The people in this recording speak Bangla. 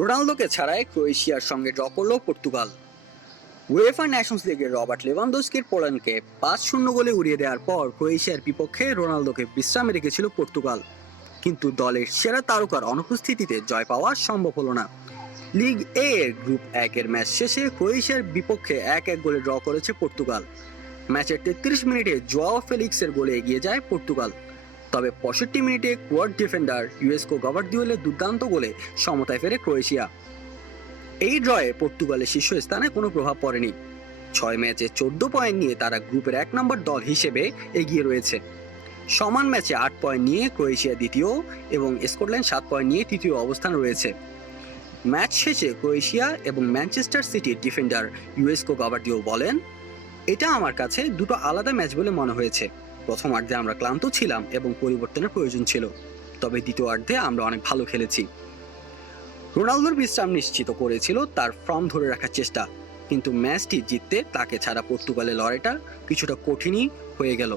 রোনালদোকে ছাড়াই ক্রোয়েশিয়ার সঙ্গে ড্র করল পর্তুগাল। উয়েফা নেশনস লিগের রবার্ট লেভানডস্কির পোল্যান্ডকে 5-0 গোলে উড়িয়ে দেওয়ার পর ক্রোয়েশিয়ার বিপক্ষে রোনালদোকে বিশ্রামে রেখেছিল পর্তুগাল, কিন্তু দলের সেরা তারকার অনুপস্থিতিতে জয় পাওয়া সম্ভব হলো না। লিগ এ এর গ্রুপ 1-এর ম্যাচ শেষে ক্রোয়েশিয়ার বিপক্ষে 1-1 গোলে ড্র করেছে পর্তুগাল। ম্যাচের 33 মিনিটে জোয়াও ফেলিক্সের গোলে এগিয়ে যায় পর্তুগাল, তবে 65 মিনিটে কোয়াড ডিফেন্ডার ইউয়েস্কো গাভার্দিওলের দুর্দান্ত গোলে সমতায় ফেরে ক্রোয়েশিয়া। এই ড্রয়ে পর্তুগালের শীর্ষস্থানে কোনো প্রভাব পড়েনি। 6 ম্যাচে 14 পয়েন্ট নিয়ে তারা গ্রুপের 1 নম্বর দল হিসেবে এগিয়ে রয়েছে। সমান ম্যাচে 8 পয়েন্ট নিয়ে ক্রোয়েশিয়া দ্বিতীয় এবং স্কটল্যান্ড 7 পয়েন্ট নিয়ে তৃতীয় অবস্থান রয়েছে। ম্যাচ শেষে ক্রোয়েশিয়া এবং ম্যানচেস্টার সিটির ডিফেন্ডার ইউয়েস্কো গাভার্দিও বলেন, এটা আমার কাছে দুটো আলাদা ম্যাচ বলে মনে হয়েছে। প্রথমার্ধে আমরা ক্লান্ত ছিলাম এবং পরিবর্তনের প্রয়োজন ছিল, তবে দ্বিতীয়ার্ধে আমরা অনেক ভালো খেলেছি। রোনালদোর বিশ্রাম নিশ্চিত করেছিল তার ফর্ম ধরে রাখার চেষ্টা, কিন্তু ম্যাচটি জিততে তাকে ছাড়া পর্তুগালের লড়াইটা কিছুটা কঠিনই হয়ে গেল।